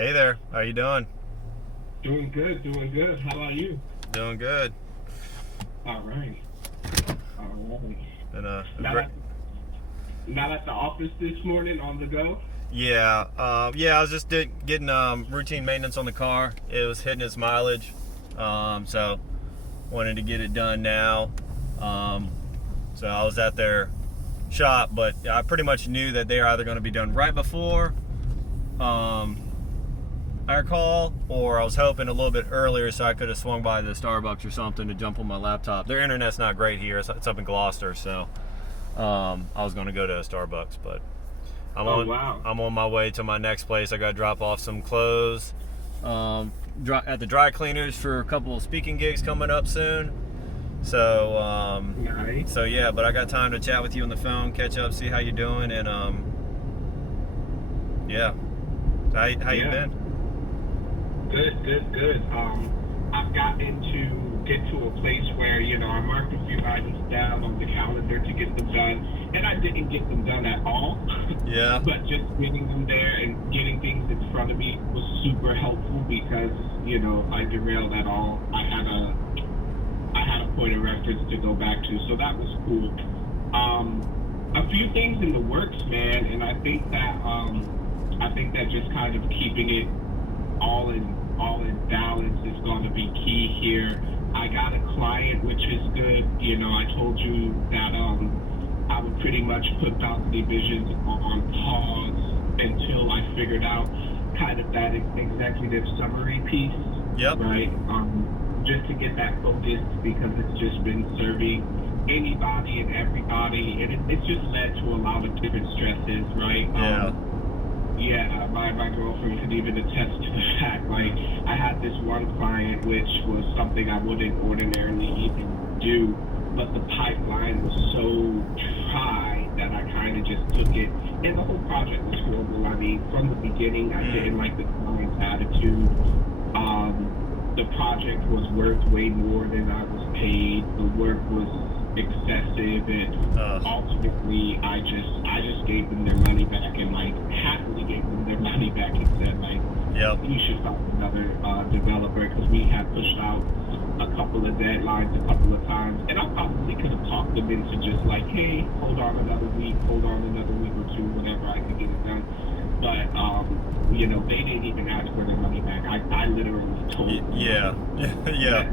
Hey there, how you doing? Doing good, doing good. How about you? Doing good. All right, all right. And Not at, not at the office this morning on the go? yeah, I was just getting routine maintenance on the car. It was hitting its mileage, so wanted to get it done now. So I was at their shop, but I pretty much knew that they were either going to be done right before our call, or I was hoping a little bit earlier so I could have swung by the Starbucks or something to jump on my laptop. Their internet's not great here. It's up in Gloucester, so I was going to go to a Starbucks, but Wow. I'm on my way to my next place. I got to drop off some clothes at the dry cleaners for a couple of speaking gigs coming up soon. So Nice. so yeah, but I got time to chat with you on the phone, catch up, see how you doing, and yeah, how you Yeah. been? Good, good, good. I've gotten to get to a place where, I marked a few items down on the calendar to get them done, and I didn't get them done at all. Yeah. But just getting them there and getting things in front of me was super helpful because, I derailed at all. I had a point of reference to go back to, so that was cool. A few things in the works, man, and I think that just kind of keeping it all in balance is going to be key here. I got a client, which is good. I told you that I would pretty much put balcony visions on pause until I figured out kind of that executive summary piece. Yep. Right. Just to get that focused because it's just been serving anybody and everybody, and it's just led to a lot of different stresses. Right. Yeah. Yeah, my girlfriend could even attest to the fact, like, I had this one client, which was something I wouldn't ordinarily even do, but the pipeline was so dry that I kind of just took it, and the whole project was horrible. I mean, from the beginning, I didn't like the client's attitude. The project was worth way more than I was paid. The work was excessive, and ultimately I just gave them their money back, and like happily gave them their money back, and said like, Yep. you should find another developer, because we had pushed out a couple of deadlines a couple of times, and I probably could have talked them into just like, hey, hold on another week or two, whenever I could get it done. But they didn't even ask for their money back. I literally told them. Yeah. Yeah.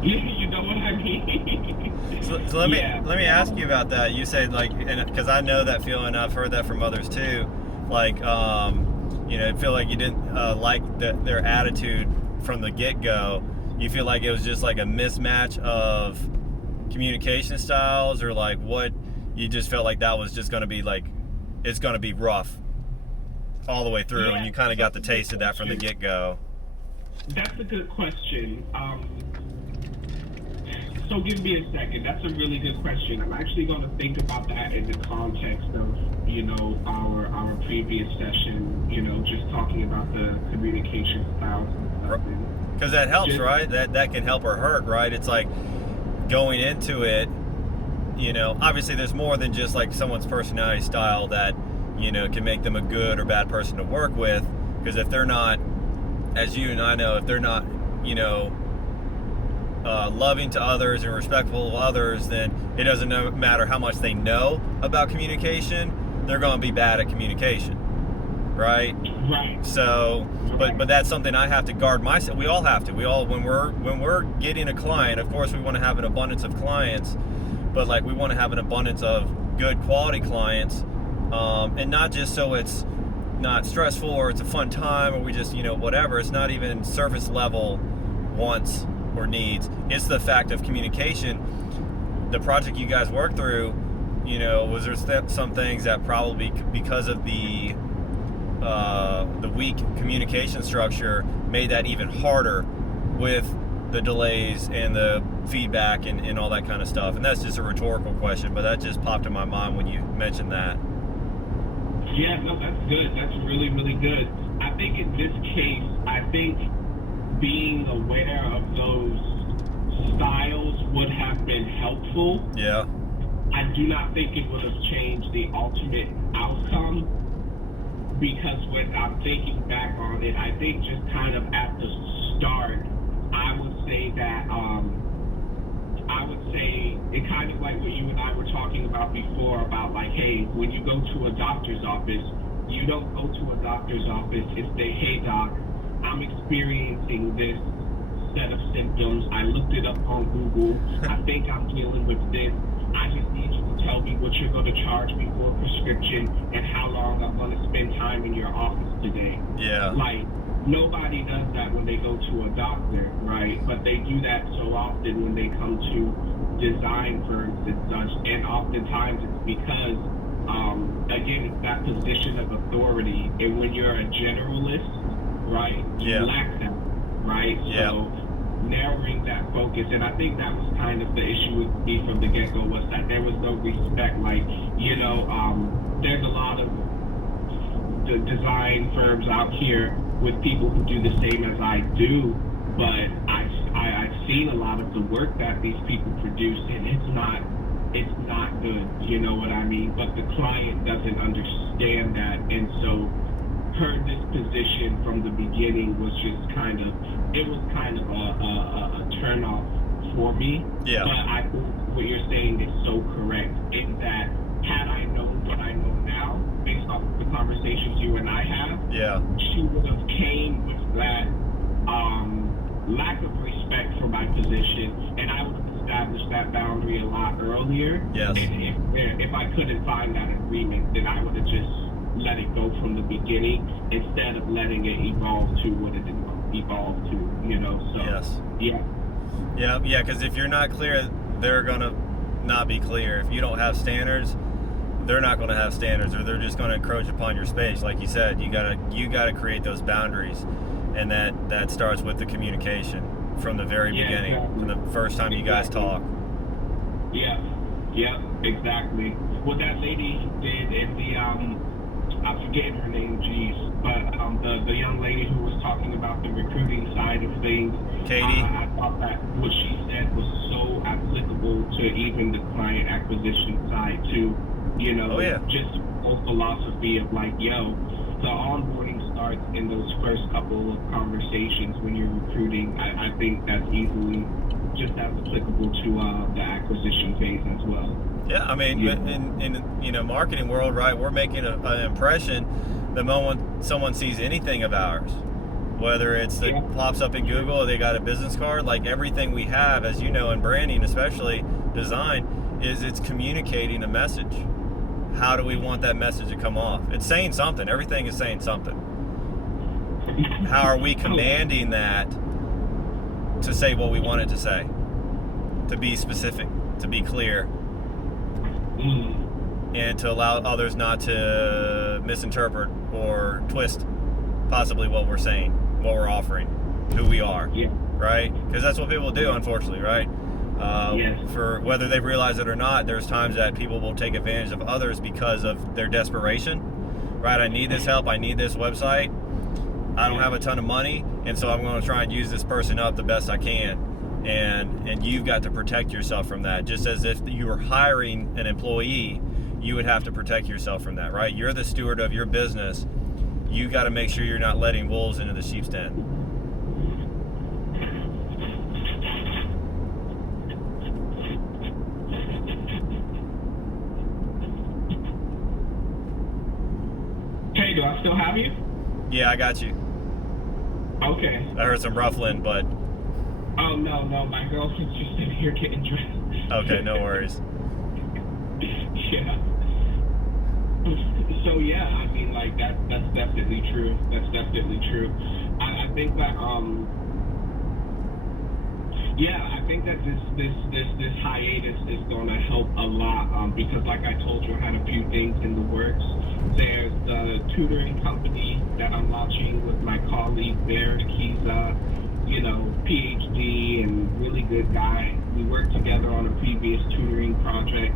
You know what I mean? So let me ask you about that. You said because I know that feeling. I've heard that from others too. Feel like you didn't like their attitude from the get-go. You feel like it was just like a mismatch of communication styles, or like what you just felt like that was just going to be like, it's going to be rough all the way through, and you kind of got the taste of that from the get-go. That's a good question. So give me a second. That's a really good question. I'm actually going to think about that in the context of, our previous session, just talking about the communication styles and stuff. Because that helps, right? That can help or hurt, right? It's like going into it, obviously there's more than just like someone's personality style that, can make them a good or bad person to work with. Because if they're not, as you and I know, if they're not, loving to others and respectful of others, then it doesn't matter how much they know about communication, they're going to be bad at communication, right? Right. So, but that's something I have to guard myself. We all have to. When we're getting a client, of course we want to have an abundance of clients, but like we want to have an abundance of good quality clients, and not just so it's not stressful or it's a fun time or we just whatever. It's not even surface level wants or needs. It's the fact of communication. The project you guys worked through, was there some things that probably because of the weak communication structure made that even harder with the delays and the feedback and all that kind of stuff? And that's just a rhetorical question, but that just popped in my mind when you mentioned that. Yeah, no, that's good. That's really, really good. I think in this case, being aware of those styles would have been helpful. Yeah. I do not think it would have changed the ultimate outcome, because when I'm thinking back on it. I think just kind of at the start, I would say that it kind of like what you and I were talking about before about like, hey, when you go to a doctor's office, you don't go to a doctor's office and say, hey doc, I'm experiencing this set of symptoms. I looked it up on Google. I think I'm dealing with this. I just need you to tell me what you're going to charge me for a prescription and how long I'm going to spend time in your office today. Yeah. Like, nobody does that when they go to a doctor, right? But they do that so often when they come to design firms and such. And oftentimes it's because, again, it's that position of authority. And when you're a generalist, right, you lack that, right? Yeah. So narrowing that focus, and I think that was kind of the issue with me from the get-go, was that there was no respect. Like, there's a lot of the design firms out here with people who do the same as I do, but I've seen a lot of the work that these people produce, and it's not good, you know what I mean? But the client doesn't understand that, and so her disposition from the beginning was just kind of a turn off for me. Yeah. But I think what you're saying is so correct in that had I known what I know now, based off of the conversations you and I have, she would have came with that lack of respect for my position, and I would have established that boundary a lot earlier. Yes. And if I couldn't find that agreement, then I would have just let it go from the beginning instead of letting it evolve to what it evolved to, so yes. Yeah, because if you're not clear, they're gonna not be clear. If you don't have standards, they're not going to have standards, or they're just going to encroach upon your space. Like you said, you gotta create those boundaries, and that starts with the communication from the very beginning, exactly. from the first time you guys talk. Yeah, exactly. What that lady did in the I forget her name, but the young lady who was talking about the recruiting side of things, Katie. I thought that what she said was so applicable to even the client acquisition side too. Just the whole philosophy of like, the onboarding starts in those first couple of conversations when you're recruiting. I think that's easily just as applicable to the acquisition phase as well. Yeah, I mean, in marketing world, right, we're making an impression the moment someone sees anything of ours, whether it's that pops up in Google or they got a business card. Like everything we have, as you know, in branding, especially design, it's communicating a message. How do we want that message to come off? It's saying something. Everything is saying something. How are we commanding that to say what we want it to say? To be specific, to be clear, and to allow others not to misinterpret or twist possibly what we're saying, what we're offering, who we are, right? Because that's what people do, unfortunately, right? For whether they realize it or not, there's times that people will take advantage of others because of their desperation, right? I need this help, I need this website, I don't have a ton of money, and so I'm going to try and use this person up the best I can. And you've got to protect yourself from that. Just as if you were hiring an employee, you would have to protect yourself from that, right? You're the steward of your business. You got to make sure you're not letting wolves into the sheep's den. Hey, do I still have you? Yeah, I got you. Okay. I heard some ruffling, but... Oh, no, my girlfriend's just in here getting dressed. Okay, no worries. Yeah. So, I mean, like, that's definitely true. That's definitely true. I think that, I think that this hiatus is going to help a lot, because like I told you, I had a few things in the works. There's the tutoring company that I'm launching with my colleague Barrett. He's PhD and really good guy. We worked together on a previous tutoring project.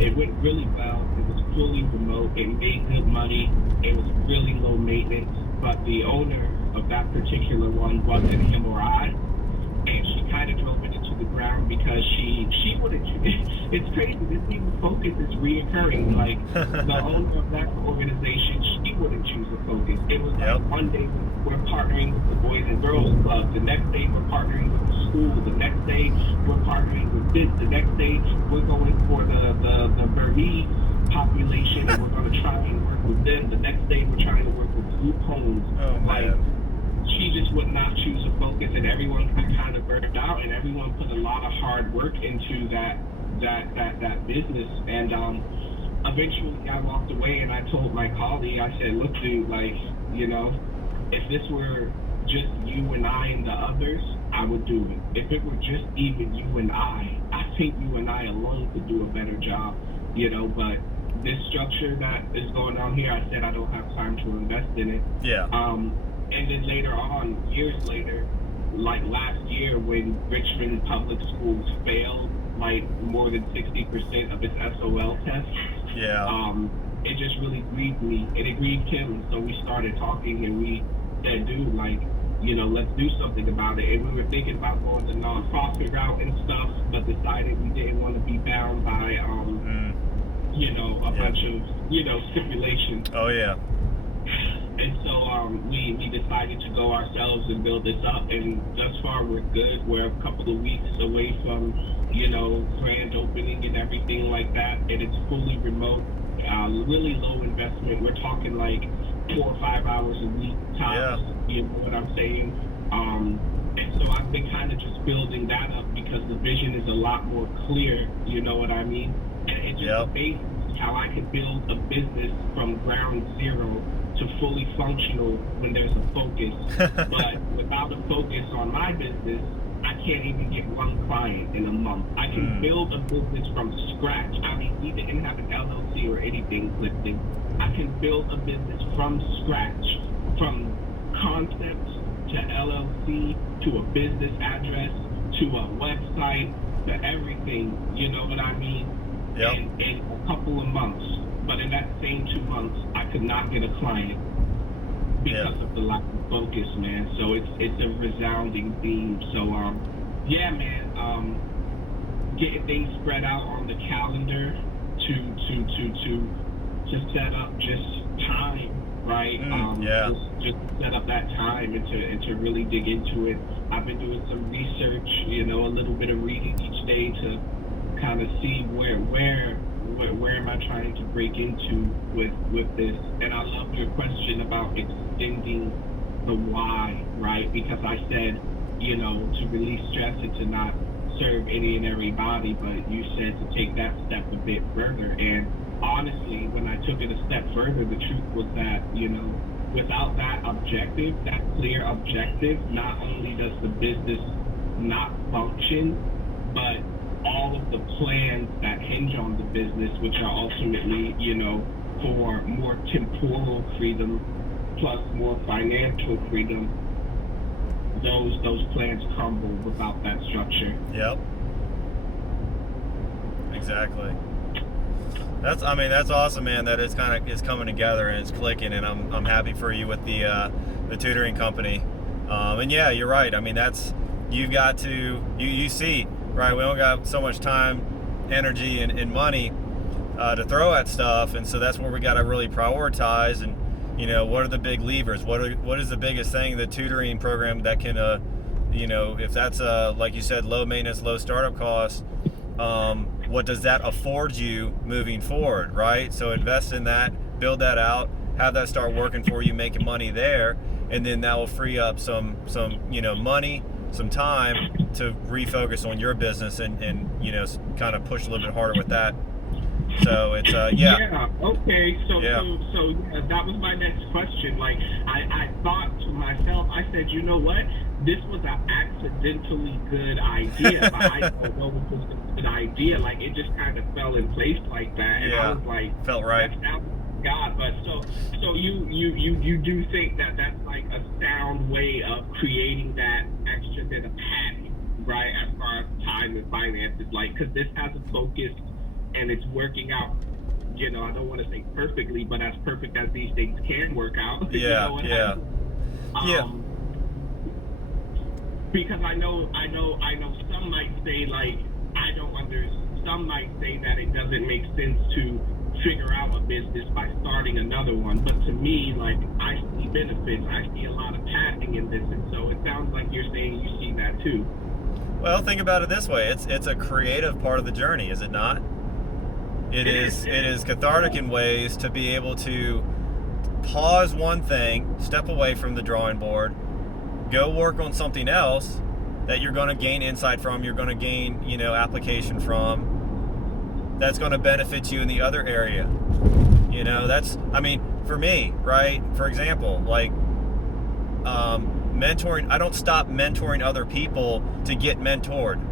It went really well. It was fully remote. It made good money. It was really low maintenance. But the owner of that particular one wasn't him or I. And she kind of drove it into the ground because she wouldn't. It's crazy. This thing focus is reoccurring. Like the owner of that organization, she wouldn't choose a focus. It was like one day we're partnering with the Boys and Girls Club. The next day we're partnering with the school. The next day we're partnering with this. The next day we're going for the Burmese population and we're going to try and work with them. The next day we're trying to work with group homes. Oh, man. She just would not choose a focus, and everyone got kind of burnt out, and everyone put a lot of hard work into that business. And eventually, I walked away, and I told my colleague, I said, "Look, dude, like, you know, if this were just you and I and the others, I would do it. If it were just even you and I think you and I alone could do a better job, you know. But this structure that is going on here, I said I don't have time to invest in it." Yeah. And then later on, years later, like last year when Richmond Public Schools failed like more than 60% of its SOL tests, it just really grieved me. And it grieved him. So we started talking and we said, dude, like, you know, let's do something about it. And we were thinking about going the nonprofit route and stuff, but decided we didn't want to be bound by, you know, a bunch of, you know, stipulations. Oh, yeah. And so we decided to go ourselves and build this up, and thus far we're good. We're a couple of weeks away from, you know, grand opening and everything like that, and it's fully remote, really low investment. We're talking like 4 or 5 hours a week tops, you know what I'm saying? And so I've been kind of just building that up because the vision is a lot more clear, you know what I mean? And it just amazes how I can build a business from ground zero to fully functional when there's a focus. But without a focus on my business, I can't even get one client in a month. I can build a business from scratch. I mean, we didn't have an LLC or anything listed. I can build a business from scratch, from concept to LLC to a business address to a website to everything. You know what I mean? Yep. In a couple of months. But in that same 2 months, I could not get a client because of the lack of focus, man. So it's a resounding theme. So yeah, man, getting things spread out on the calendar to set up just time, right? Just set up that time and to really dig into it. I've been doing some research, you know, a little bit of reading each day to kind of see where am I trying to break into with this. And I love your question about extending the why, right? Because I said, you know, to release stress and to not serve any and everybody, but you said to take that step a bit further. And honestly, when I took it a step further, the truth was that, you know, without that objective, that clear objective, not only does the business not function, but all of the plans that hinge on the business, which are ultimately, you know, for more temporal freedom plus more financial freedom, those plans crumble without that structure. Yep. Exactly. That's awesome, man, that it's coming together and it's clicking, and I'm happy for you with the tutoring company. And yeah, you're right. I mean, you've got to you see, right, we don't got so much time, energy, and money to throw at stuff, and so that's where we got to really prioritize. And you know, what are the big levers? What is the biggest thing, the tutoring program that can, you know, if that's like you said, low maintenance, low startup costs, what does that afford you moving forward, right? So invest in that, build that out, have that start working for you, making money there, and then that will free up some you know, money, some time to refocus on your business and you know, kind of push a little bit harder with that. So it's okay. So that was my next question. Like I thought to myself, I said, you know what? This was an accidentally good idea, but I don't know if it was a good idea. Like it just kind of fell in place like that, and I was like, felt right. God, but so you do think that that's like a sound way of creating that extra bit of panic, right? As far as time and finances, like, because this has a focus and it's working out. You know, I don't want to say perfectly, but as perfect as these things can work out. Yeah, you know what I mean? because I know some might say like I don't some might say that it doesn't make sense to figure out a business by starting another one, but to me, like, I see benefits. I see a lot of padding in this, and so it sounds like you're saying you see that too. Well, think about it this way. It's a creative part of the journey, is it not? It is cathartic in ways to be able to pause one thing, step away from the drawing board, go work on something else that you're going to gain insight from, you're going to gain, application from, that's going to benefit you in the other area. For me, right? For example, like, mentoring, I don't stop mentoring other people to get mentored.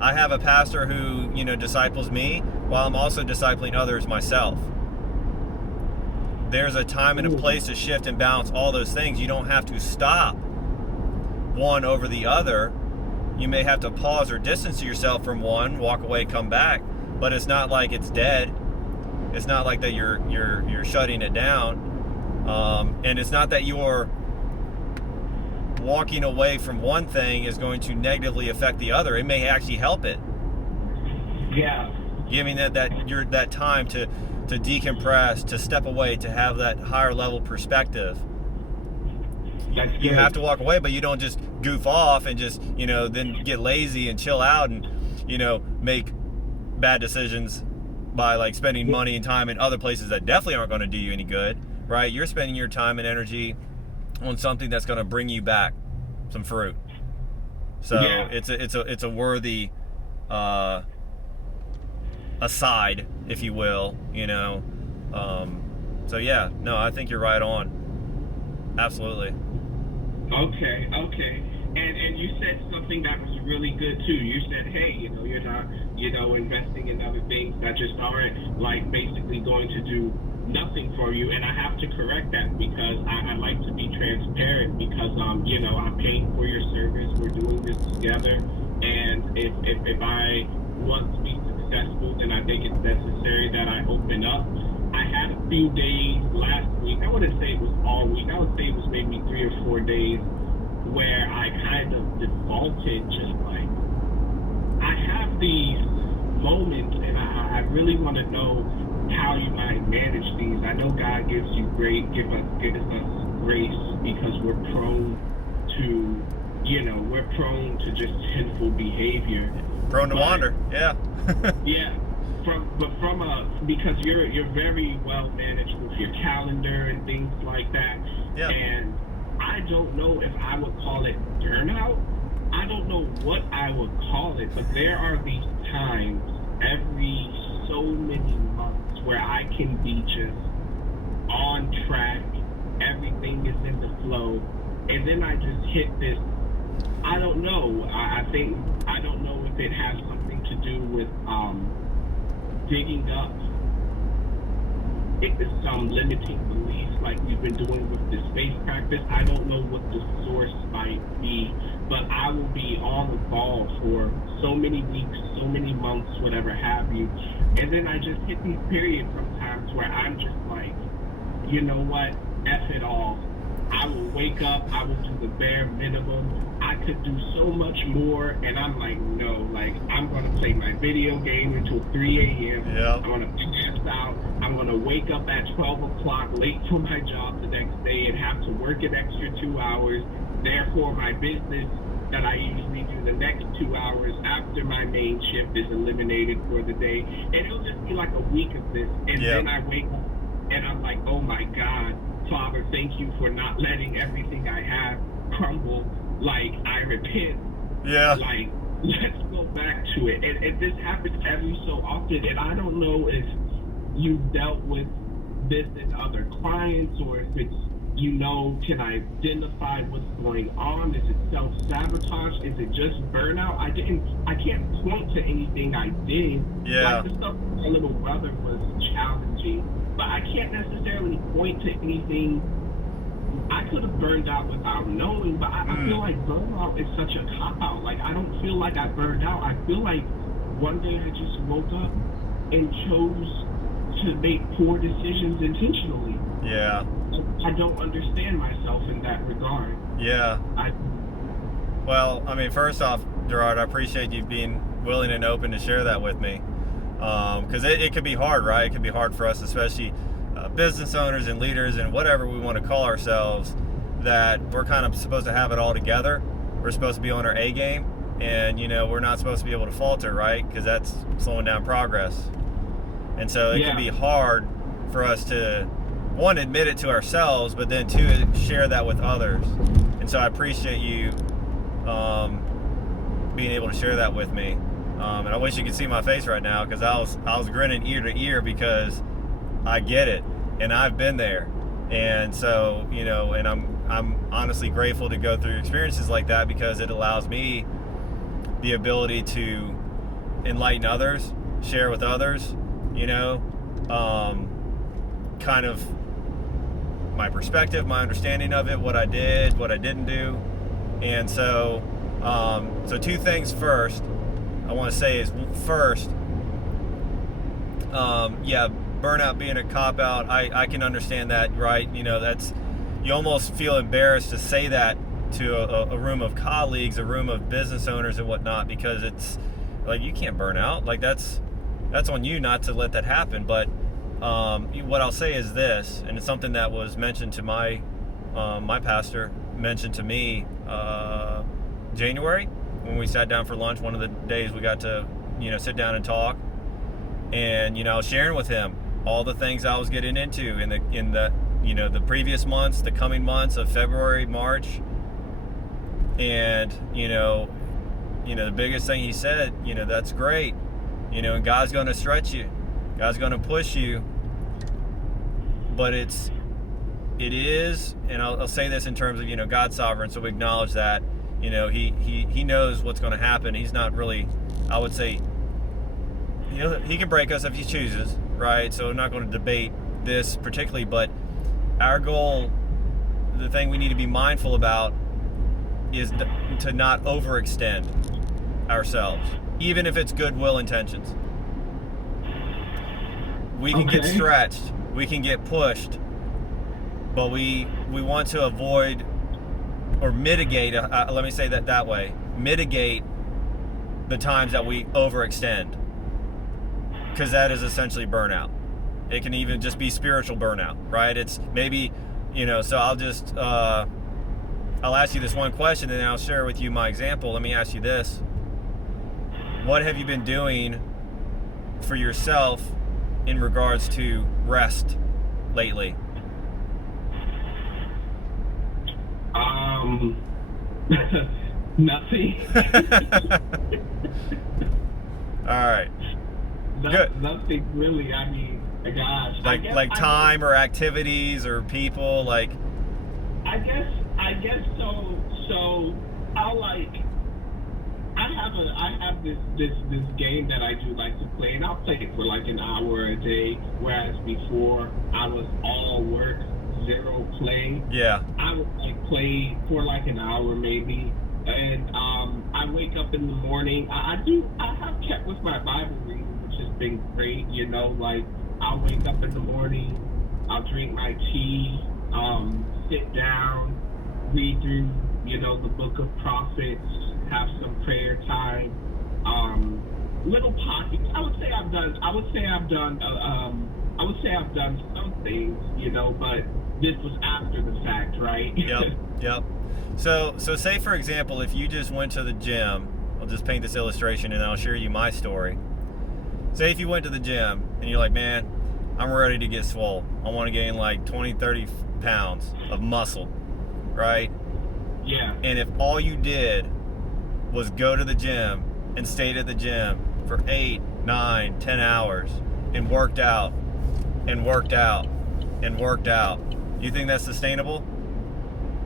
I have a pastor who, disciples me while I'm also discipling others myself. There's a time and a place to shift and balance all those things. You don't have to stop one over the other. You may have to pause or distance yourself from one, walk away, come back, but it's not like it's dead. It's not like that you're shutting it down. And it's not that you're walking away from one thing is going to negatively affect the other. It may actually help it. Yeah. Giving that time to decompress, to step away, to have that higher level perspective. That's good. You have to walk away, but you don't just goof off and just, then get lazy and chill out and, make bad decisions by like spending money and time in other places that definitely aren't going to do you any good, right? You're spending your time and energy on something that's going to bring you back some fruit. So yeah. It's a worthy aside, if you will, so yeah, no, I think you're right on. Absolutely. Okay. And you said something that was really good too. You said, hey, you're not, investing in other things that just aren't like basically going to do nothing for you. And I have to correct that because I like to be transparent because, I'm paying for your service. We're doing this together. And if I want to be successful, then I think it's necessary that I open up. I had a few days last week. I wouldn't say it was all week. I would say it was maybe 3 or 4 days where I kind of defaulted, just like, I have these moments and I really want to know how you might manage these. I know God gives us grace because we're prone to just sinful behavior. Prone to wander, yeah. Yeah. Because you're very well managed with your calendar and things like that. Yeah. And I don't know if I would call it burnout. I don't know what I would call it, but there are these times every so many months where I can be just on track, everything is in the flow, and then I just hit this, I don't know, I don't know if it has something to do with digging up some limiting beliefs like we've been doing with the space practice. I don't know what the source might be, but I will be on the ball for so many weeks, so many months, whatever have you. And then I just hit these periods sometimes where I'm just like, you know what, F it all. I will wake up, I will do the bare minimum. I could do so much more, and I'm like, no, like, I'm going to play my video game until 3 a.m. Yeah. I'm going to pass out. I'm going to wake up at 12 o'clock late for my job the next day and have to work an extra 2 hours. Therefore, my business that I usually do the next 2 hours after my main shift is eliminated for the day. And it'll just be like a week of this. And then I wake up, and I'm like, oh, my God, Father, thank you for not letting everything I have crumble. Like, I repent. Yeah. Like, let's go back to it. And this happens every so often. And I don't know if you've dealt with this in other clients or if it's, can I identify what's going on? Is it self-sabotage? Is it just burnout? I can't point to anything I did. Yeah. Like the stuff with my little brother was challenging, but I can't necessarily point to anything. I could have burned out without knowing, but I feel like burnout is such a cop-out. Like, I don't feel like I burned out. I feel like one day I just woke up and chose to make poor decisions intentionally. Yeah. I don't understand myself in that regard. Yeah. Well, I mean, first off, Jerrard, I appreciate you being willing and open to share that with me, because it could be hard, right? It could be hard for us, especially business owners and leaders and whatever we want to call ourselves, that we're kind of supposed to have it all together. We're supposed to be on our A game, and we're not supposed to be able to falter, right? Because that's slowing down progress. And so it can be hard for us to, one, admit it to ourselves, but then two, share that with others. And so I appreciate you being able to share that with me. And I wish you could see my face right now, because I was grinning ear to ear, because I get it, and I've been there. And so, and I'm honestly grateful to go through experiences like that, because it allows me the ability to enlighten others, share with others, kind of my perspective, my understanding of it, what I did, what I didn't do. And so, so two things first I want to say is, first, burnout being a cop-out, I can understand that, right? That's, you almost feel embarrassed to say that to a room of colleagues, a room of business owners and whatnot, because it's like, you can't burn out. Like, that's on you not to let that happen. But what I'll say is this, and it's something that was mentioned to my pastor, mentioned to me January, when we sat down for lunch. One of the days we got to sit down and talk, and I was sharing with him all the things I was getting into in the previous months, the coming months of February, March. And the biggest thing he said, that's great, and God's going to stretch you, God's going to push you, but it is, and I'll say this in terms of God's sovereign, so we acknowledge that he knows what's going to happen. He's not really, I would say, he can break us if he chooses, right? So I'm not going to debate this particularly, but our goal, the thing we need to be mindful about, is to not overextend ourselves, even if it's goodwill intentions. We can get stretched, we can get pushed, but we want to avoid or mitigate, let me say that way, mitigate the times that we overextend, because that is essentially burnout. It can even just be spiritual burnout, right? It's maybe, so I'll ask you this one question, and then I'll share with you my example. Let me ask you this. What have you been doing for yourself in regards to rest lately? Nothing. All right. Good. Nothing really. I mean, gosh. Like time or activities or people, like. I guess so. So I have this game that I do like to play, and I'll play it for like an hour a day. Whereas before I was all work, zero play. Yeah. I would like play for like an hour maybe, and I wake up in the morning. I have kept with my Bible reading, which has been great. Like I'll wake up in the morning, I'll drink my tea, sit down, read through, the book of prophets, have some prayer time, little pockets. I would say I've done some things, but this was after the fact, right? Yep. So say, for example, if you just went to the gym, I'll just paint this illustration and I'll share you my story. Say if you went to the gym and you're like, man, I'm ready to get swole. I want to gain like 20, 30 pounds of muscle, right? Yeah. And if all you did was go to the gym and stayed at the gym for 8, 9, 10 hours and worked out and worked out and worked out, you think that's sustainable?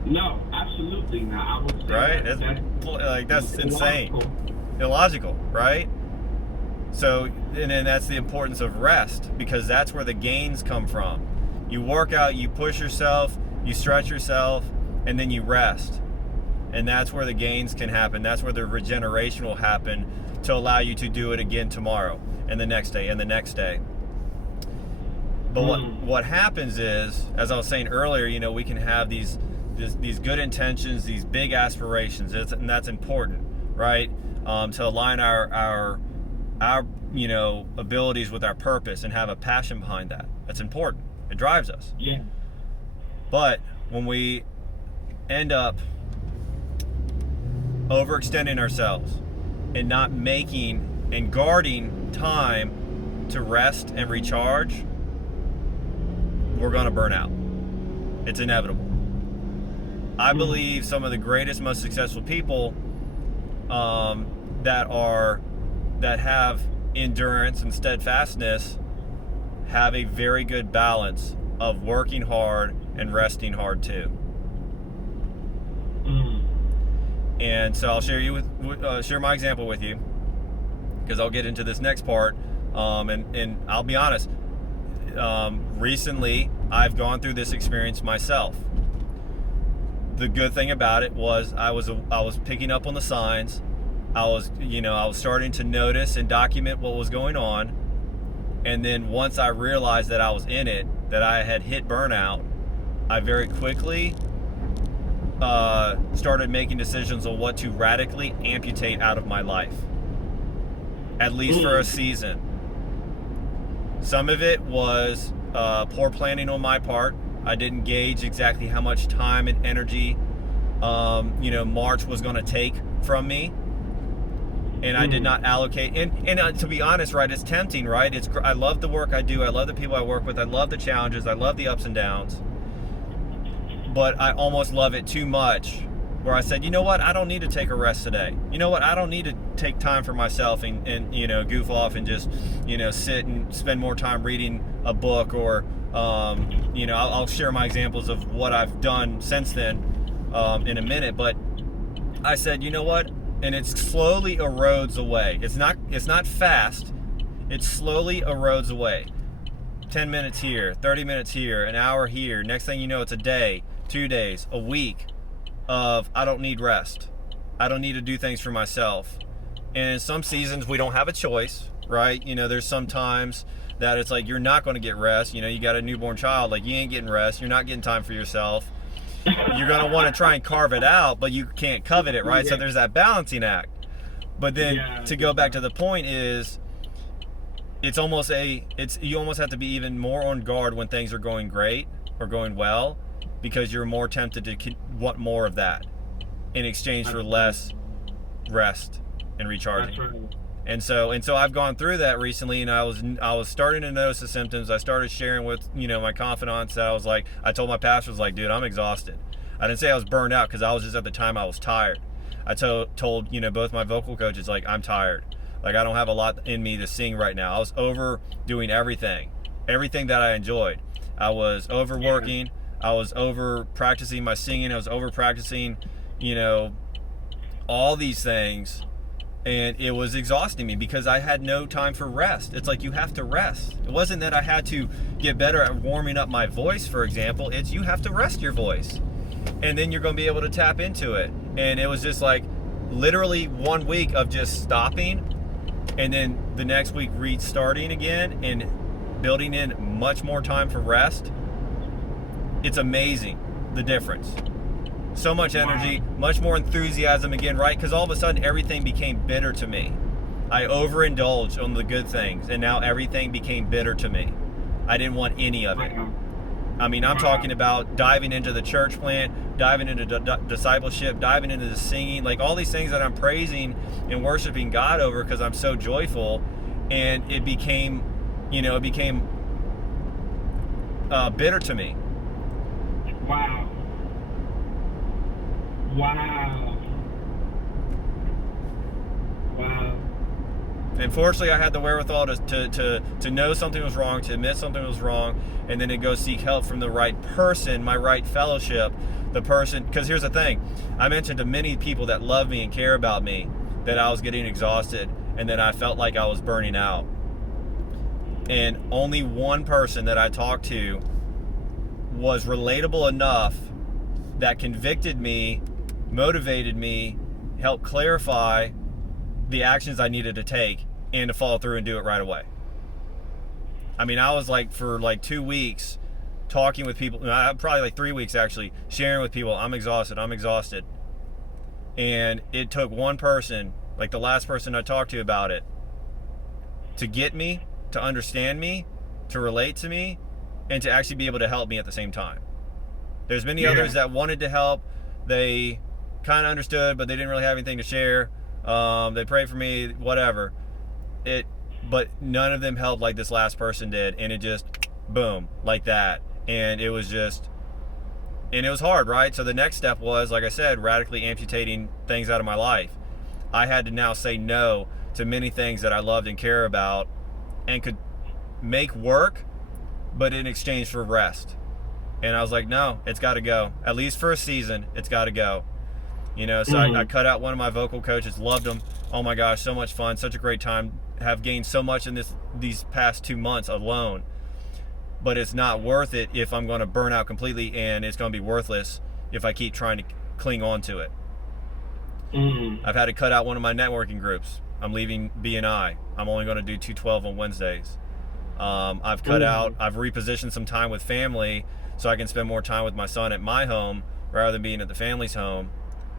No, absolutely not. I would say right? That's insane. Illogical, right? So, and then that's the importance of rest, because that's where the gains come from. You work out, you push yourself, you stretch yourself, and then you rest. And that's where the gains can happen. That's where the regeneration will happen, to allow you to do it again tomorrow and the next day and the next day. But what happens is, as I was saying earlier, we can have these these good intentions, these big aspirations, and that's important, right? To align our abilities with our purpose and have a passion behind that. That's important. It drives us. Yeah. But when we end up overextending ourselves and not making and guarding time to rest and recharge, we're going to burn out. It's inevitable. I believe some of the greatest, most successful people that have endurance and steadfastness have a very good balance of working hard and resting hard too. And so I'll share my example with you, because I'll get into this next part. And I'll be honest, recently I've gone through this experience myself. The good thing about it was I was picking up on the signs. I was starting to notice and document what was going on. And then once I realized that I was in it, that I had hit burnout, I very quickly started making decisions on what to radically amputate out of my life, at least for a season. Some of it was poor planning on my part. I didn't gauge exactly how much time and energy March was going to take from me, and I did not allocate. And to be honest, right, it's tempting, right? I love the work I do. I love the people I work with. I love the challenges. I love the ups and downs. But I almost love it too much, where I said, you know what, I don't need to take a rest today. You know what, I don't need to take time for myself and goof off and just sit and spend more time reading a book, or I'll share my examples of what I've done since then in a minute. But I said, you know what, and it slowly erodes away. It's not fast. It slowly erodes away. 10 minutes here, 30 minutes here, an hour here. Next thing you know, it's a day, 2 days, a week of I don't need rest. I don't need to do things for myself. And in some seasons we don't have a choice, right? There's some times that it's like you're not going to get rest. You got a newborn child, like you ain't getting rest. You're not getting time for yourself. You're going to want to try and carve it out, but you can't covet it, right? Yeah. So there's that balancing act. But then to go back to the point is, you almost have to be even more on guard when things are going great or going well, because you're more tempted to want more of that in exchange for less rest and recharging. That's right. And so I've gone through that recently, and I was starting to notice the symptoms. I started sharing with my confidants that I told my pastor, dude, I'm exhausted. I didn't say I was burned out, because I was just, at the time, I was tired. I told both my vocal coaches, I'm tired. I don't have a lot in me to sing right now. I was overdoing everything that I enjoyed. I was overworking. I was over practicing my singing. I was over practicing, all these things. And it was exhausting me because I had no time for rest. It's like you have to rest. It wasn't that I had to get better at warming up my voice, for example. It's you have to rest your voice. And then you're going to be able to tap into it. And it was just literally 1 week of just stopping, and then the next week restarting again and building in much more time for rest. It's amazing, the difference. So much energy, much more enthusiasm again, right? Because all of a sudden everything became bitter to me. I overindulged on the good things, and now everything became bitter to me. I didn't want any of it. I mean, I'm talking about diving into the church plant, diving into discipleship, diving into the singing, all these things that I'm praising and worshiping God over because I'm so joyful. And it became bitter to me. Wow. And fortunately, I had the wherewithal to know something was wrong, to admit something was wrong, and then to go seek help from the right person, my right fellowship, the person. Because here's the thing. I mentioned to many people that love me and care about me that I was getting exhausted and that I felt like I was burning out. And only one person that I talked to was relatable enough that convicted me, motivated me, helped clarify the actions I needed to take and to follow through and do it right away. I mean, I was for 2 weeks talking with people, probably like 3 weeks actually, sharing with people, I'm exhausted. And it took one person, like the last person I talked to about it, to get me, to understand me, to relate to me, and to actually be able to help me at the same time. There's many others that wanted to help. They kind of understood, but they didn't really have anything to share. They prayed for me, whatever. But none of them helped like this last person did, and it just, boom, like that. And it was hard, right? So the next step was, like I said, radically amputating things out of my life. I had to now say no to many things that I loved and care about and could make work, but in exchange for rest. And I was like, no, it's got to go. At least for a season, it's got to go. So I cut out one of my vocal coaches, loved him. Oh my gosh, so much fun, such a great time. Have gained so much in these past 2 months alone. But it's not worth it if I'm going to burn out completely, and it's going to be worthless if I keep trying to cling on to it. I've had to cut out one of my networking groups. I'm leaving BNI. I'm only going to do 212 on Wednesdays. I've repositioned some time with family so I can spend more time with my son at my home rather than being at the family's home.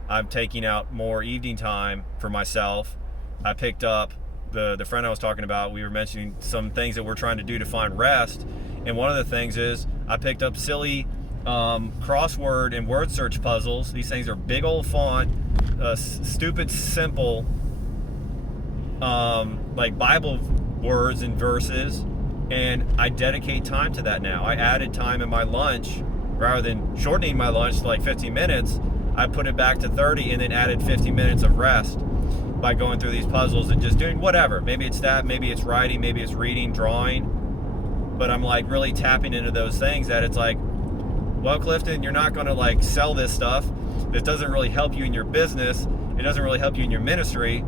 I'm taking out more evening time for myself. I picked up the friend I was talking about. We were mentioning some things that we're trying to do to find rest. And one of the things is I picked up silly crossword and word search puzzles. These things are big old font, stupid, simple, like Bible words and verses. And I dedicate time to that now. I added time in my lunch. Rather than shortening my lunch to like 15 minutes, I put it back to 30 and then added 15 minutes of rest by going through these puzzles and just doing whatever. Maybe it's that, maybe it's writing, maybe it's reading, drawing. But I'm like really tapping into those things that it's like, well, Clifton, you're not going to like sell this stuff. This doesn't really help you in your business. It doesn't really help you in your ministry.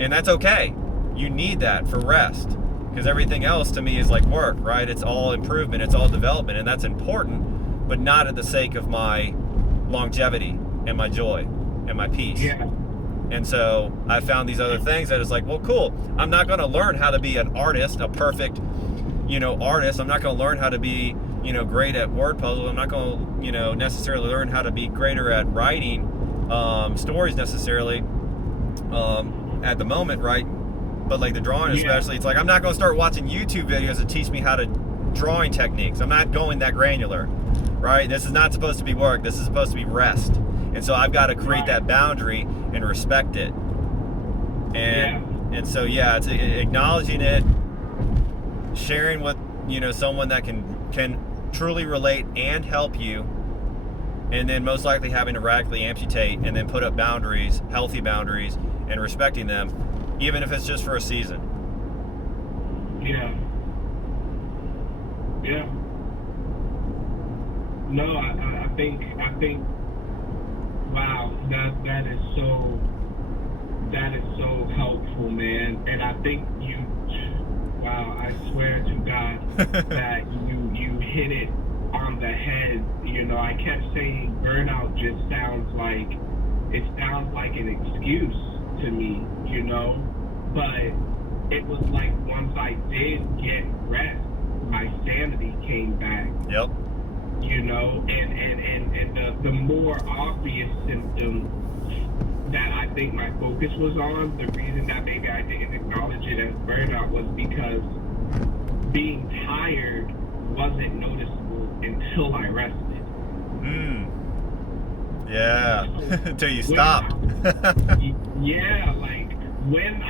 And that's okay. You need that for rest. Because everything else to me is like work, right? It's all improvement, it's all development, and that's important, but not at the sake of my longevity and my joy and my peace. Yeah. And so I found these other things that is like, well, cool. I'm not going to learn how to be an artist, a perfect, artist. I'm not going to learn how to be, great at word puzzles. I'm not going to, necessarily learn how to be greater at writing stories necessarily at the moment, right? But like the drawing especially, it's like I'm not going to start watching YouTube videos that teach me how to drawing techniques. I'm not going that granular, right? This is not supposed to be work. This is supposed to be rest. And so I've got to create that boundary and respect it. And so it's acknowledging it, sharing with someone that can truly relate and help you, and then most likely having to radically amputate and then put up boundaries, healthy boundaries, and respecting them, even if it's just for a season. No, I think wow, that is so helpful, man. And I think I swear to God that you hit it on the head. I kept saying burnout just sounds like an excuse to me, but it was like once I did get rest, my sanity came back. Yep. And the more obvious symptom that I think my focus was on, the reason that maybe I didn't acknowledge it as burnout was because being tired wasn't noticeable until I rested. Yeah. Until you stopped. Like when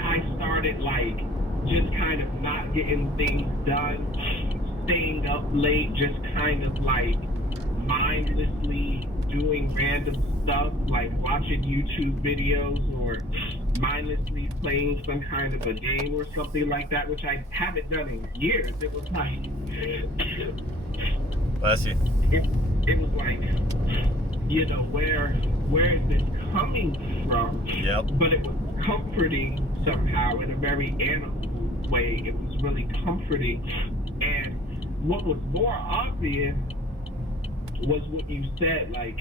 I started like just kind of not getting things done, staying up late, just kind of like mindlessly doing random stuff like watching YouTube videos or mindlessly playing some kind of a game or something like that, which I haven't done in years. It was like, bless you. It was like, where is this coming from? Yep. But it was comforting somehow in a very animal way. It was really comforting. And what was more obvious was what you said, like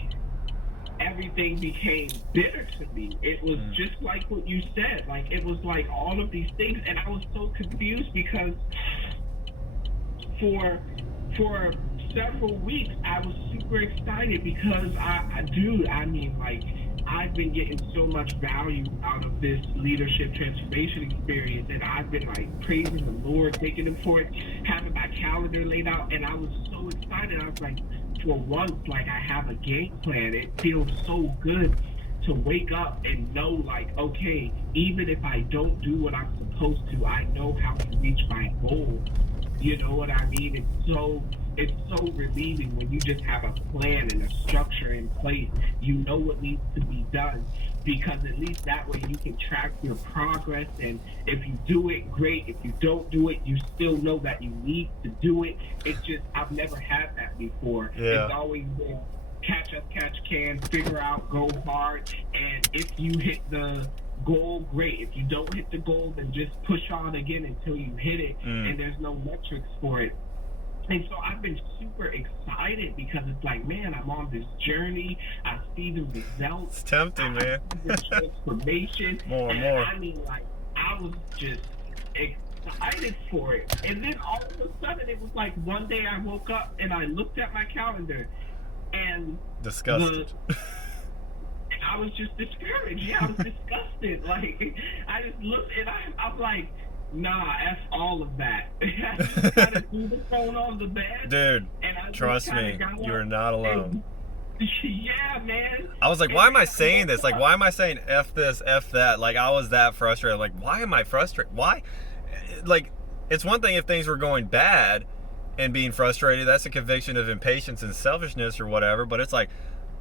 everything became bitter to me. It was just like what you said, like it was like all of these things, and I was so confused because for several weeks, I was super excited because I've been getting so much value out of this leadership transformation experience, and I've been like praising the Lord, thanking Him for it, having my calendar laid out, and I was so excited. I was like, for once, like I have a game plan. It feels so good to wake up and know, like, okay, even if I don't do what I'm supposed to, I know how to reach my goal. You know what I mean? It's so relieving when you just have a plan and a structure in place. You know what needs to be done, because at least that way you can track your progress. And if you do it, great. If you don't do it, you still know that you need to do it. It's just, I've never had that before. Yeah. It's always been catch us, catch can, figure out, go hard. And if you hit the goal, great. If you don't hit the goal, then just push on again until you hit it. And there's no metrics for it. And so I've been super excited because it's like, man, I'm on this journey. I see the results. It's tempting, man. The transformation. More. I mean, like, I was just excited for it. And then all of a sudden, it was like one day I woke up and I looked at my calendar and disgusted. I was just discouraged. Yeah, I was disgusted. Like, I just looked and I'm like, nah, F all of that. I just kind of threw the phone on the bed. Dude, and I trust me, you are not alone. Yeah, man. I was like, why am I saying this? Like, why am I saying F this, F that? Like, I was that frustrated. Like, why am I frustrated? Why? Like, it's one thing if things were going bad and being frustrated. That's a conviction of impatience and selfishness or whatever. But it's like,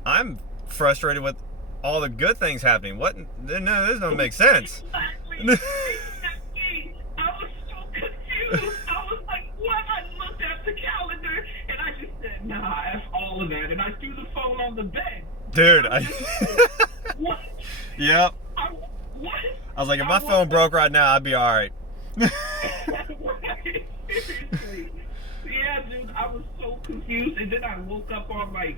I'm frustrated with all the good things happening. What? No, this don't make sense. Exactly. I was so confused. I was like, what? I looked at the calendar and I just said, nah, F all of that. And I threw the phone on the bed. Dude, what? Yep. What? I was like, if my phone broke right now, I'd be all right. Seriously. Yeah, dude, I was so confused. And then I woke up on, like,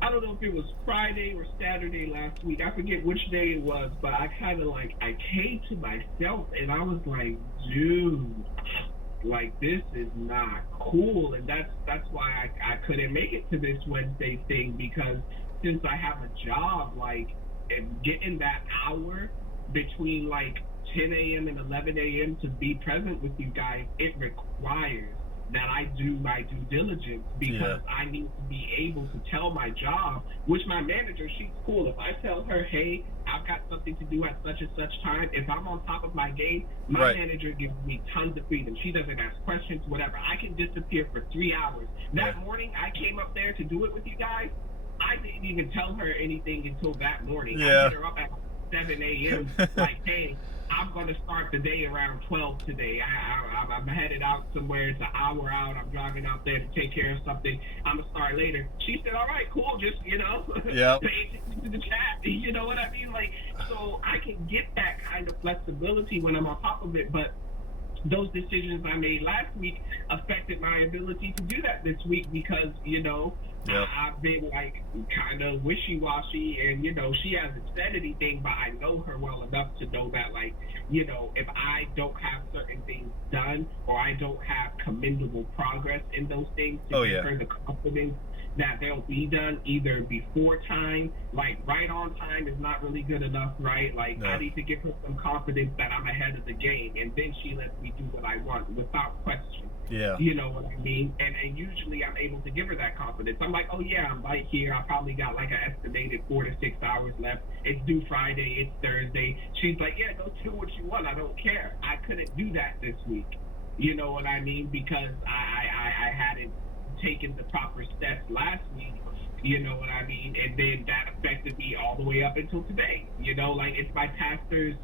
I don't know if it was Friday or Saturday last week. I forget which day it was, but I kind of like, I came to myself and I was like, dude, like, this is not cool. And that's why I couldn't make it to this Wednesday thing, because since I have a job, like, and getting that hour between like 10 a.m. and 11 a.m. to be present with you guys, it requires that I do my due diligence, because I need to be able to tell my job, which my manager, she's cool. If I tell her, hey, I've got something to do at such and such time, if I'm on top of my game, my manager gives me tons of freedom. She doesn't ask questions, whatever. I can disappear for 3 hours. That morning I came up there to do it with you guys, I didn't even tell her anything until that morning. I hit her up at 7 a.m. like, hey, I'm going to start the day around 12 today. I'm headed out somewhere. It's an hour out. I'm driving out there to take care of something. I'm going to start later. She said, all right, cool. Just, pay attention to the chat. You know what I mean? Like, so I can get that kind of flexibility when I'm on top of it. But those decisions I made last week affected my ability to do that this week, because, I've been like kind of wishy-washy, and she hasn't said anything, but I know her well enough to know that, like, if I don't have certain things done, or I don't have commendable progress in those things to give her the confidence that they'll be done either before time, like right on time is not really good enough, right? Like, I need to give her some confidence that I'm ahead of the game, and then she lets me do what I want without question. Yeah. You know what I mean? And usually I'm able to give her that confidence. I'm like, oh yeah, I'm right here. I probably got like an estimated 4 to 6 hours left. It's due Friday. It's Thursday. She's like, yeah, go do what you want. I don't care. I couldn't do that this week. You know what I mean? Because I hadn't taken the proper steps last week. You know what I mean? And then that affected me all the way up until today. Like, it's my pastor's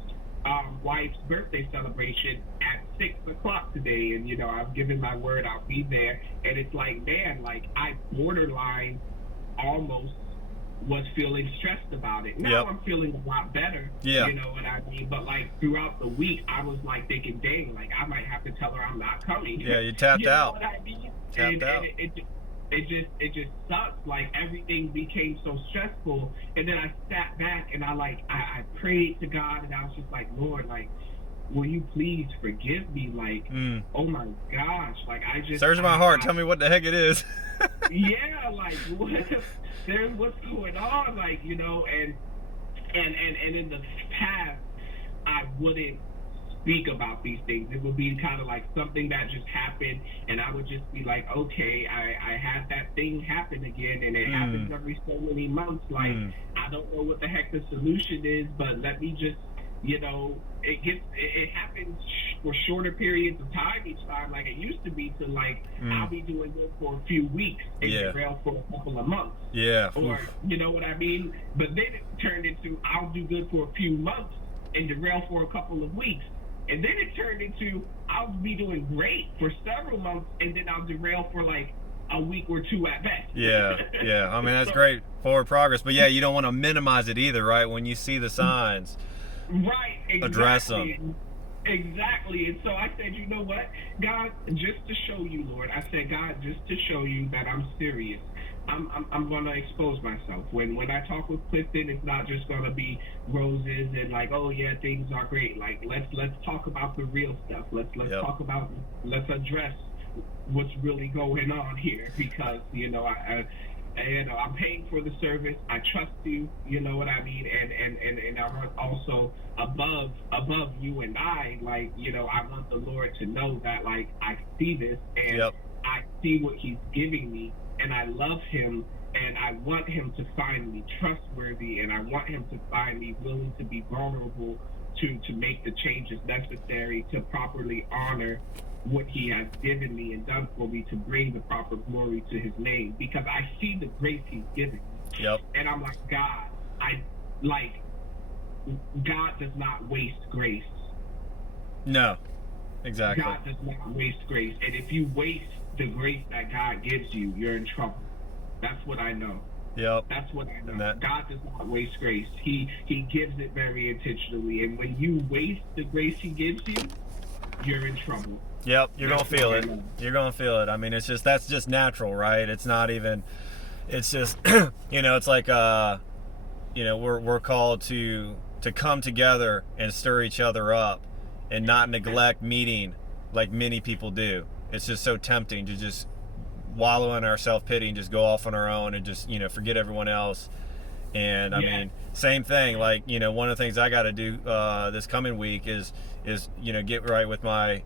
wife's birthday celebration at 6 o'clock today, and I've given my word I'll be there. And it's like, man, like, I borderline almost was feeling stressed about it. Now I'm feeling a lot better. You know what I mean? But like, throughout the week, I was like thinking, dang, like, I might have to tell her I'm not coming. Yeah, you tapped out. Know what I mean? Tapped out. It just sucks. Like, everything became so stressful, and then I sat back and I prayed to God, and I was just like, Lord, like, will you please forgive me? Like, oh my gosh, like I just search my heart. Tell me what the heck it is. Yeah, like what's going on? Like, you know, and in the past, I wouldn't speak about these things. It would be kind of like something that just happened, and I would just be like, okay, I had that thing happen again, and it happens every so many months. Like, I don't know what the heck the solution is, but let me just, you know, it happens for shorter periods of time each time. Like it used to be to like, I'll be doing good for a few weeks and derail for a couple of months. Yeah. Or, you know what I mean? But then it turned into, I'll do good for a few months and derail for a couple of weeks. And then it turned into, I'll be doing great for several months and then I'll derail for like a week or two at best. Yeah. I mean, that's great forward progress. But yeah, you don't want to minimize it either, right? When you see the signs. Right, exactly. Address them. Exactly. And so I said, you know what, God, just to show you, Lord, I said, God, just to show you that I'm serious, I'm going to expose myself. When I talk with Clifton, it's not just going to be roses and like, oh yeah, things are great. Like let's talk about the real stuff. Let's talk about, let's address what's really going on here, because you know I'm paying for the service. I trust you. You know what I mean? And I want also above you and I, like, you know, I want the Lord to know that, like, I see this and I see what He's giving me, and I love Him, and I want Him to find me trustworthy, and I want Him to find me willing to be vulnerable to make the changes necessary to properly honor what He has given me and done for me, to bring the proper glory to His name, because I see the grace He's given me. And I'm like, God, God does not waste grace. No, exactly. God does not waste grace. And if you waste the grace that God gives you, you're in trouble. That's what I know. That's what I know. God does not waste grace. He gives it very intentionally. And when you waste the grace He gives you, you're in trouble. You're gonna feel it. You're gonna feel it. I mean, it's just, that's just natural, right? It's not even, it's just, you know, it's like, you know, we're called to come together and stir each other up and not neglect meeting like many people do. It's just so tempting to just wallow in our self-pity and just go off on our own and just, you know, forget everyone else. And I mean, same thing, like, you know, one of the things I got to do this coming week is, you know, get right with my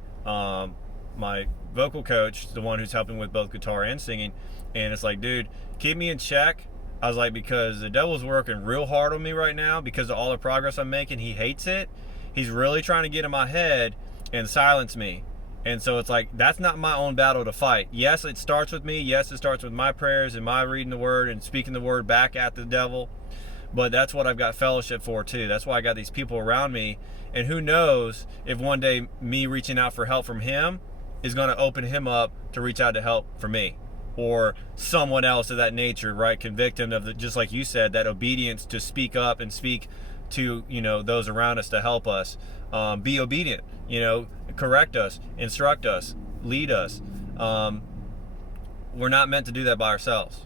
my vocal coach, the one who's helping with both guitar and singing. And it's like, dude, keep me in check. I was like, because the devil's working real hard on me right now because of all the progress I'm making. He hates it. He's really trying to get in my head and silence me. And so it's like, that's not my own battle to fight. Yes, it starts with me. Yes, it starts with my prayers and my reading the word and speaking the word back at the devil. But that's what I've got fellowship for too. That's why I got these people around me. And who knows if one day me reaching out for help from him is going to open him up to reach out to help for me, or someone else of that nature, right? Convict him of the, just like you said, that obedience to speak up and speak to, you know, those around us to help us. Be obedient, you know, correct us, instruct us, lead us. We're not meant to do that by ourselves.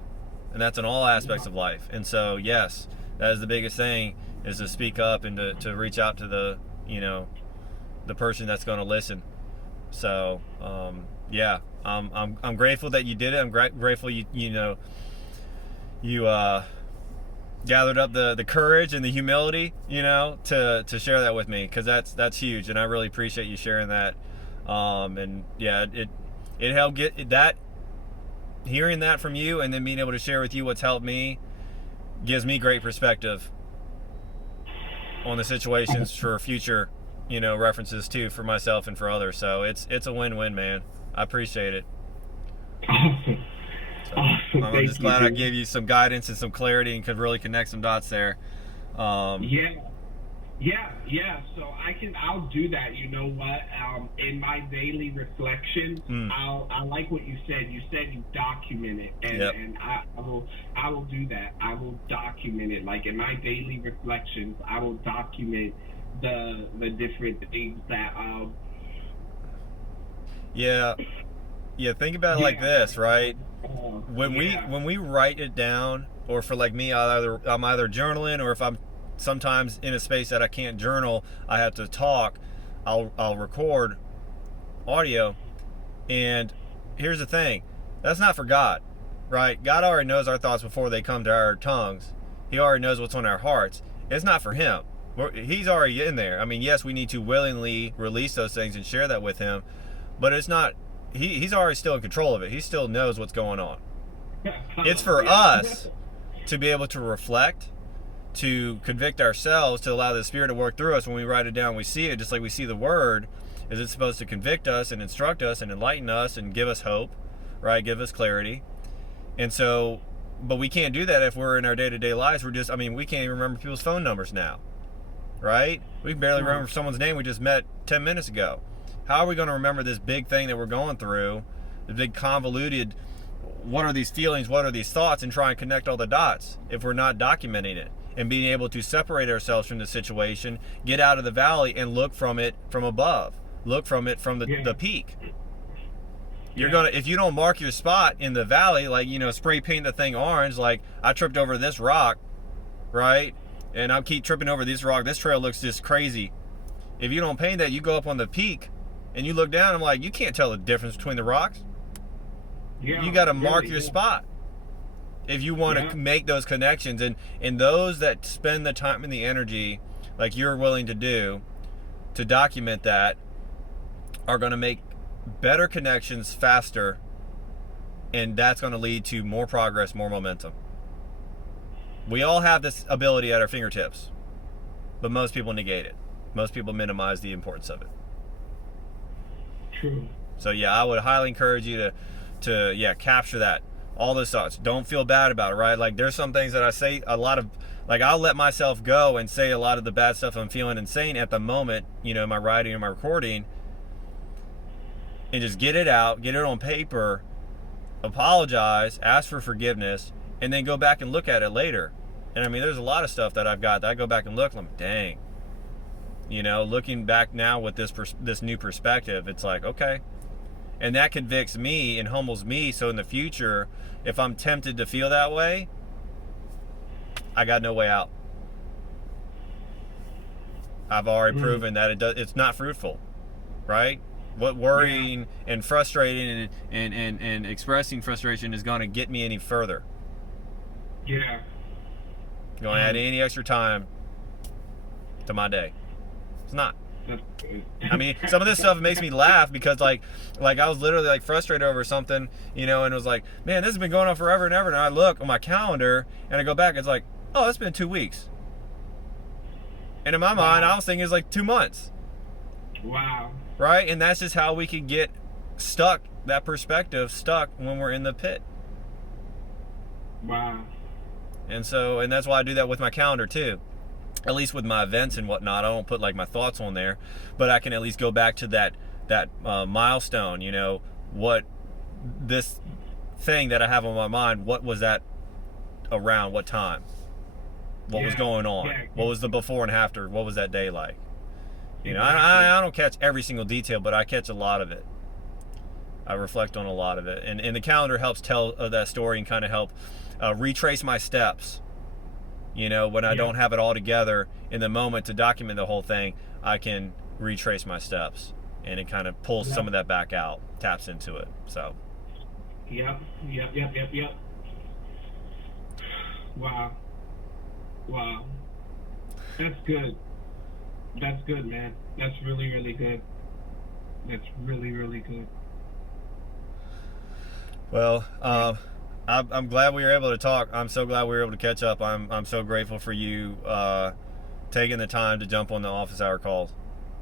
And that's in all aspects of life. And so, yes, that is the biggest thing, is to speak up and to reach out to the, you know, the person that's going to listen. So, yeah, I'm grateful that you did it. I'm grateful you gathered up the courage and the humility, you know, to share that with me, because that's huge, and I really appreciate you sharing that. And yeah, it helped get that, hearing that from you and then being able to share with you what's helped me gives me great perspective on the situations for future, you know, references too, for myself and for others. So it's a win-win, man. I appreciate it. Awesome. So, Awesome. I'm just glad I gave you some guidance and some clarity and could really connect some dots there. So I'll do that. You know what? In my daily reflections, I like what you said. You said you document it, and I will do that. I will document it. Like in my daily reflections, I will document the different things that think about it like this, right? When we write it down, or for like me, I'm either journaling, or if I'm sometimes in a space that I can't journal, I have to talk. I'll record audio. And here's the thing, that's not for God, right? God already knows our thoughts before they come to our tongues. He already knows what's on our hearts. It's not for him. He's already in there. I mean, yes, we need to willingly release those things and share that with him, but it's not, he's already still in control of it. He still knows what's going on. It's for us to be able to reflect, to convict ourselves, to allow the Spirit to work through us. When we write it down, we see it, just like we see the Word. Is it supposed to convict us and instruct us and enlighten us and give us hope, right? Give us clarity. And so, but we can't do that if we're in our day-to-day lives. We can't even remember people's phone numbers now, right? We can barely remember someone's name we just met 10 minutes ago. How are we going to remember this big thing that we're going through, the big convoluted, what are these feelings, what are these thoughts, and try and connect all the dots if we're not documenting it and being able to separate ourselves from the situation, get out of the valley and look from it from above, look from it from the peak. You're gonna, if you don't mark your spot in the valley, like, spray paint the thing orange, like I tripped over this rock, right? And I'll keep tripping over this rock. This trail looks just crazy. If you don't paint that, you go up on the peak and you look down, I'm like, you can't tell the difference between the rocks. You got to mark your spot if you want to make those connections. And those that spend the time and the energy like you're willing to do to document that are going to make better connections faster, and that's going to lead to more progress, more momentum. We all have this ability at our fingertips, but most people negate it. Most people minimize the importance of it. True. So yeah, I would highly encourage you to capture that, all those thoughts. Don't feel bad about it, right? Like, there's some things that I say, a lot of, like, I'll let myself go and say a lot of the bad stuff I'm feeling and saying at the moment, in my writing or my recording, and just get it out, get it on paper, apologize, ask for forgiveness, and then go back and look at it later. And I mean, there's a lot of stuff that I've got that I go back and look, and I'm dang, looking back now with this new perspective, it's like, okay. And that convicts me and humbles me. So in the future, if I'm tempted to feel that way, I got no way out. I've already proven that it's not fruitful, right? What worrying and frustrating and expressing frustration is going to get me any further. Yeah. Going to add any extra time to my day. It's not. I mean, some of this stuff makes me laugh because like I was literally like frustrated over something, and it was like, man, this has been going on forever and ever. And I look on my calendar and I go back, it's like, oh, it's been 2 weeks. And in my mind, I was thinking it's like 2 months. Wow. Right? And that's just how we can get stuck, that perspective stuck when we're in the pit. Wow. And that's why I do that with my calendar too. At least with my events and whatnot, I don't put like my thoughts on there, but I can at least go back to that milestone. What this thing that I have on my mind, what was that around? What time? What was going on? What was the before and after? What was that day like? I don't catch every single detail, but I catch a lot of it. I reflect on a lot of it, and the calendar helps tell that story and kind of help retrace my steps. When I don't have it all together in the moment to document the whole thing, I can retrace my steps, and it kind of pulls some of that back out, taps into it. So. Yep. Wow. That's good. That's good, man. That's really, really good. That's really, really good. Well, I'm glad we were able to talk. I'm so glad we were able to catch up. I'm so grateful for you taking the time to jump on the office hour calls.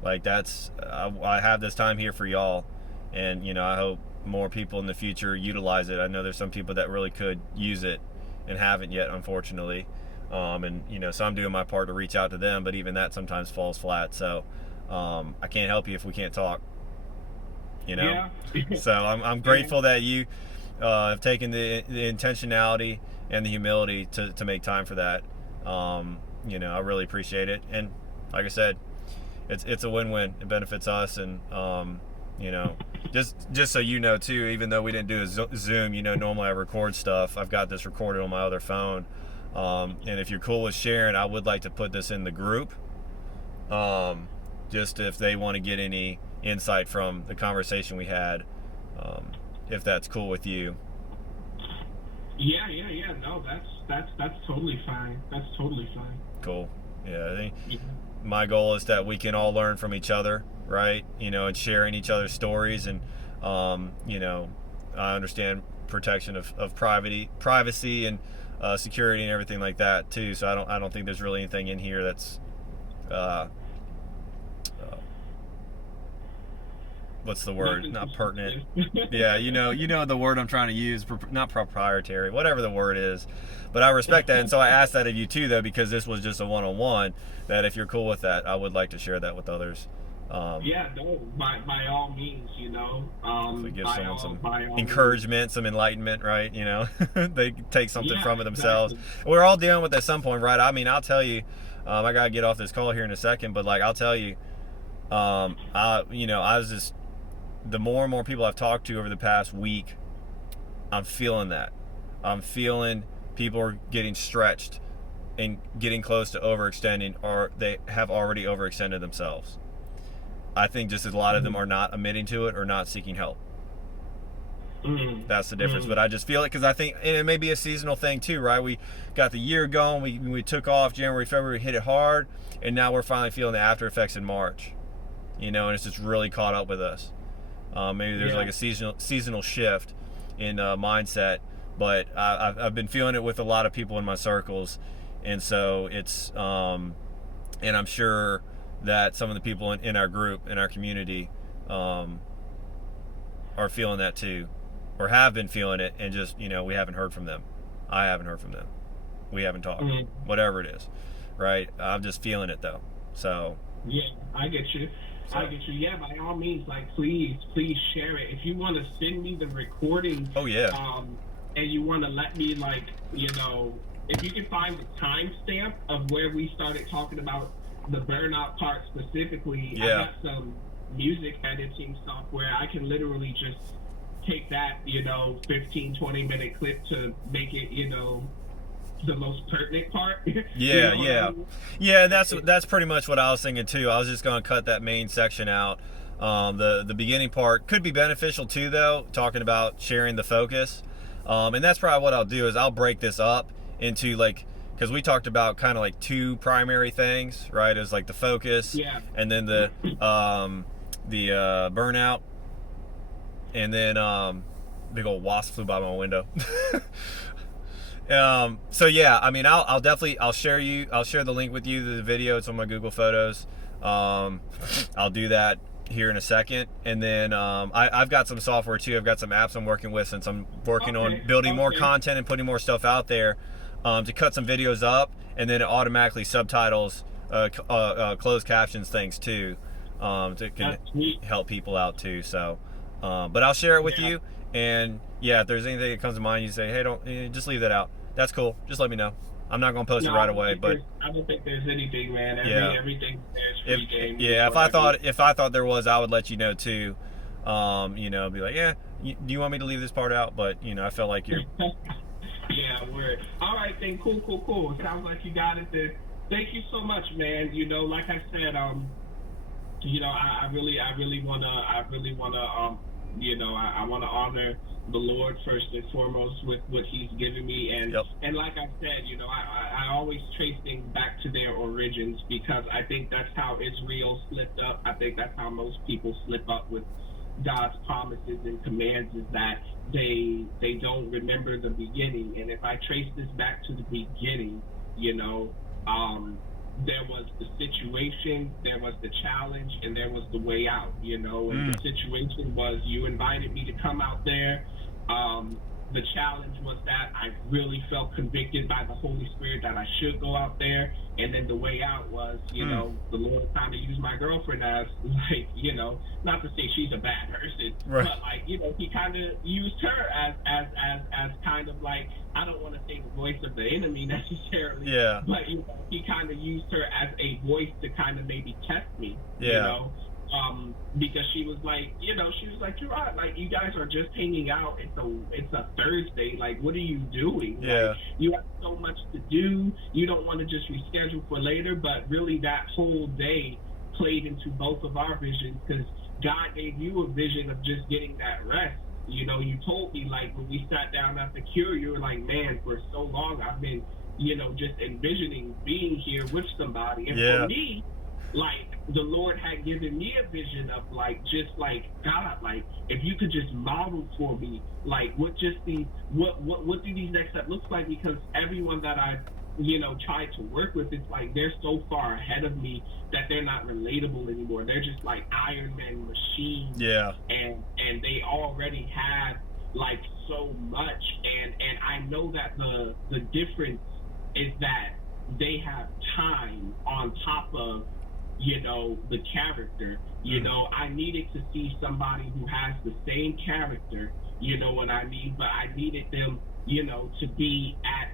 Like, I have this time here for y'all, and I hope more people in the future utilize it. I know there's some people that really could use it and haven't yet, unfortunately. So I'm doing my part to reach out to them, but even that sometimes falls flat. So I can't help you if we can't talk. So I'm grateful that you have taken the intentionality and the humility to make time for that. I really appreciate it. And like I said, it's a win-win. It benefits us. And, just so you know too, even though we didn't do a Zoom, normally I record stuff. I've got this recorded on my other phone. And if you're cool with sharing, I would like to put this in the group. just if they want to get any insight from the conversation we had, if that's cool with you. Yeah. No, that's totally fine. That's totally fine. Cool. Yeah, I think my goal is that we can all learn from each other, right? And sharing each other's stories, and I understand protection of privacy and security and everything like that too. So I don't think there's really anything in here that's what's the word? Not pertinent. Yeah, you know the word I'm trying to use. Not proprietary, whatever the word is. But I respect that, and so I asked that of you too, though, because this was just a one-on-one. That if you're cool with that, I would like to share that with others. Yeah, no, by all means, So give someone some encouragement, some enlightenment, right? They take something from it themselves. Exactly. We're all dealing with it at some point, right? I mean, I'll tell you, I gotta get off this call here in a second, but like I'll tell you, I was just, the more and more people I've talked to over the past week, I'm feeling that. I'm feeling people are getting stretched and getting close to overextending, or they have already overextended themselves. I think just a lot of them are not admitting to it or not seeking help. That's the difference. But I just feel it because I think, and it may be a seasonal thing too, right? We got the year going, we took off January, February, hit it hard, and now we're finally feeling the after effects in March. And it's just really caught up with us. Maybe there's like a seasonal shift in mindset, but I've been feeling it with a lot of people in my circles, and so it's and I'm sure that some of the people in our group, in our community, are feeling that too, or have been feeling it, and just we haven't heard from them. I haven't heard from them. We haven't talked. Whatever it is, right? I'm just feeling it though. So yeah, I get you. Yeah, by all means, like please share it. If you want to send me the recording, and you want to let me if you can find the timestamp of where we started talking about the burnout part specifically, I got some music editing software. I can literally just take that 15-20 minute clip to make it the most pertinent part. Yeah, that's pretty much what I was thinking too. I was just going to cut that main section out. The beginning part could be beneficial too, though, talking about sharing the focus, and that's probably what I'll do is I'll break this up into because we talked about kind of like two primary things, right? It was like the focus, and then the burnout, and then big old wasp flew by my window. So yeah, I mean, I'll definitely share the link with you, the video. It's on my Google Photos. I'll do that here in a second, and then I've got some software too. I've have got some I'm working with, since I'm working on building more content and putting more stuff out there, to cut some videos up, and then it automatically subtitles, closed captions things too, to can help people out too. So, but I'll share it with you, and if there's anything that comes to mind, you say, hey, don't just leave that out. That's cool. Just let me know. I'm not going to post it right away, but I don't think there's anything, man. Everything there's free game. Yeah, if I thought there was, I would let you know too. Be like, do you want me to leave this part out? But I felt like you're. Yeah, word. All right, then. Cool. Sounds like you got it there. Thank you so much, man. Like I said, I really wanna, I want to honor the Lord first and foremost with what He's given me, and like I said, I always trace things back to their origins, because I think that's how Israel slipped up. I think that's how most people slip up with God's promises and commands, is that they don't remember the beginning. And if I trace this back to the beginning, there was the situation, there was the challenge, and there was the way out, and the situation was, you invited me to come out there. The challenge was that I really felt convicted by the Holy Spirit that I should go out there. And then the way out was, the Lord kind of used my girlfriend as, not to say she's a bad person, right, but He kind of used her as kind of I don't want to say the voice of the enemy necessarily, but He kind of used her as a voice to kind of maybe test me, because she was Jerrard, you guys are just hanging out. It's a Thursday. What are you doing? You have so much to do. You don't want to just reschedule for later, but really that whole day played into both of our visions, because God gave you a vision of just getting that rest. You know, you told me, like, when we sat down at the Cure, you were like, man, for so long I've been, you know, just envisioning being here with somebody. And for me, like, the Lord had given me a vision of, like, just like, God, like, if you could just model for me, like, what do these next steps look like? Because everyone that I've, you know, tried to work with, it's like they're so far ahead of me that they're not relatable anymore. They're just like Iron Man machines. Yeah. And they already have, like, so much. And I know that the difference is that they have time on top of, you know, the character. You know, I needed to see somebody who has the same character, you know what I mean? But I needed them, you know, to be at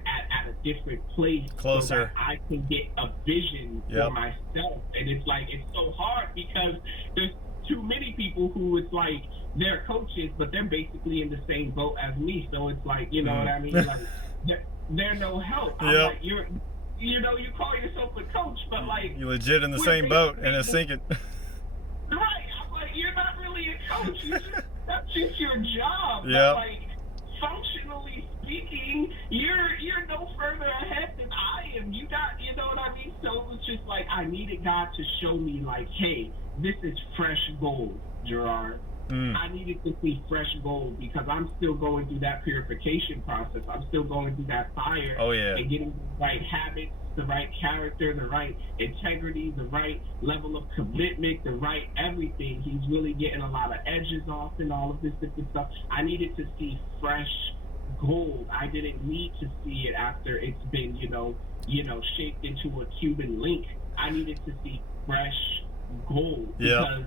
a different place, closer, so that I can get a vision for myself. And it's like, it's so hard because there's too many people who it's like they're coaches, but they're basically in the same boat as me. So it's like, you know what I mean? Like, they're no help. I'm like, you know, you call yourself a coach, but like, you're legit in the same boat and it's sinking. Right. I'm like, you're not really a coach. That's just your job. Yeah. Like, functionally speaking, you're no further ahead than I am. You got, you know what I mean? So it was just like, I needed God to show me, like, hey, this is fresh gold, Jerrard. I needed to see fresh gold because I'm still going through that purification process. I'm still going through that fire. Oh, yeah. And getting the right habits, the right character, the right integrity, the right level of commitment, the right everything. He's really getting a lot of edges off and all of this different stuff. I needed to see fresh gold. I didn't need to see it after it's been, you know, shaped into a Cuban link. I needed to see fresh gold because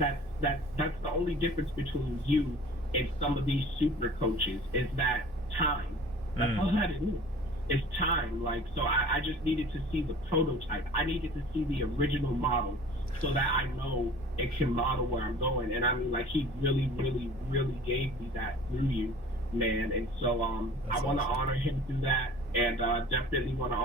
that's the only difference between you and some of these super coaches is that time. That's all that it is. It's time. Like, so I just needed to see the prototype. I needed to see the original model so that I know it can model where I'm going. And I mean, like, he really, really, really gave me that through you, man. And so I want to honor him through that, and definitely want to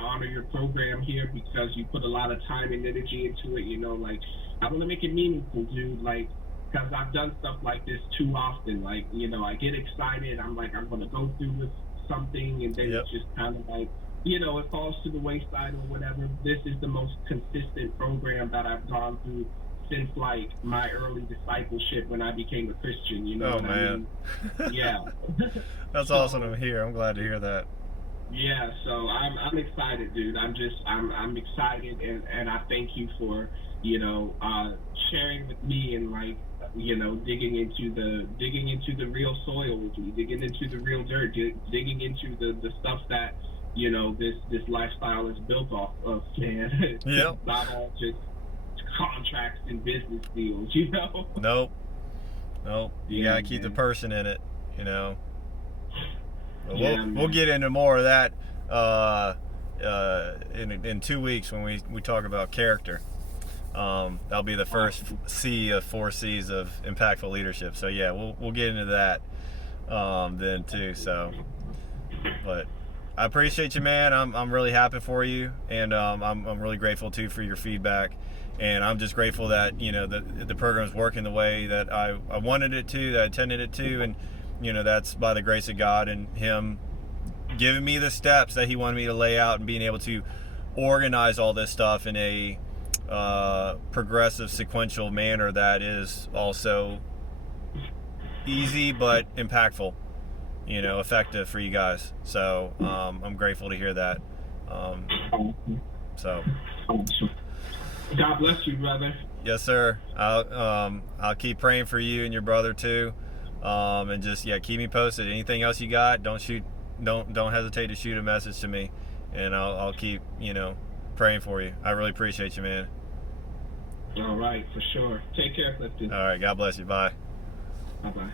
honor your program here because you put a lot of time and energy into it. You know, like, I want to make it meaningful, dude. Like, because I've done stuff like this too often. Like, you know, I get excited. I'm like, I'm going to go through with something, and then it's just kind of like, you know, it falls to the wayside or whatever. This is the most consistent program that I've gone through since, like, my early discipleship when I became a Christian. You know I mean? Yeah. That's awesome to hear. I'm glad to hear that. Yeah, so I'm excited, dude. I'm excited, and I thank you for, you know, sharing with me and, like, you know, digging into the real soil with me, digging into the real dirt, digging into the stuff that, you know, this lifestyle is built off of, man. Yeah. Not all just contracts and business deals, you know. Nope. You gotta keep the person in it, you know. We'll get into more of that in 2 weeks when we talk about character. That'll be the first C of 4 C's of impactful leadership. So yeah, we'll get into that then too. So, but I appreciate you, man. I'm really happy for you, and I'm really grateful too for your feedback. And I'm just grateful that, you know, the program's working the way that I wanted it to, that I intended it to, and, you know, that's by the grace of God and him giving me the steps that he wanted me to lay out and being able to organize all this stuff in a progressive, sequential manner that is also easy but impactful, you know, effective for you guys. So I'm grateful to hear that. So God bless you, brother. Yes, sir. I'll keep praying for you and your brother too. And just, keep me posted. Anything else you got, don't hesitate to shoot a message to me, and I'll keep, you know, praying for you. I really appreciate you, man. All right, for sure. Take care, Clifton. All right, God bless you. Bye. Bye-bye.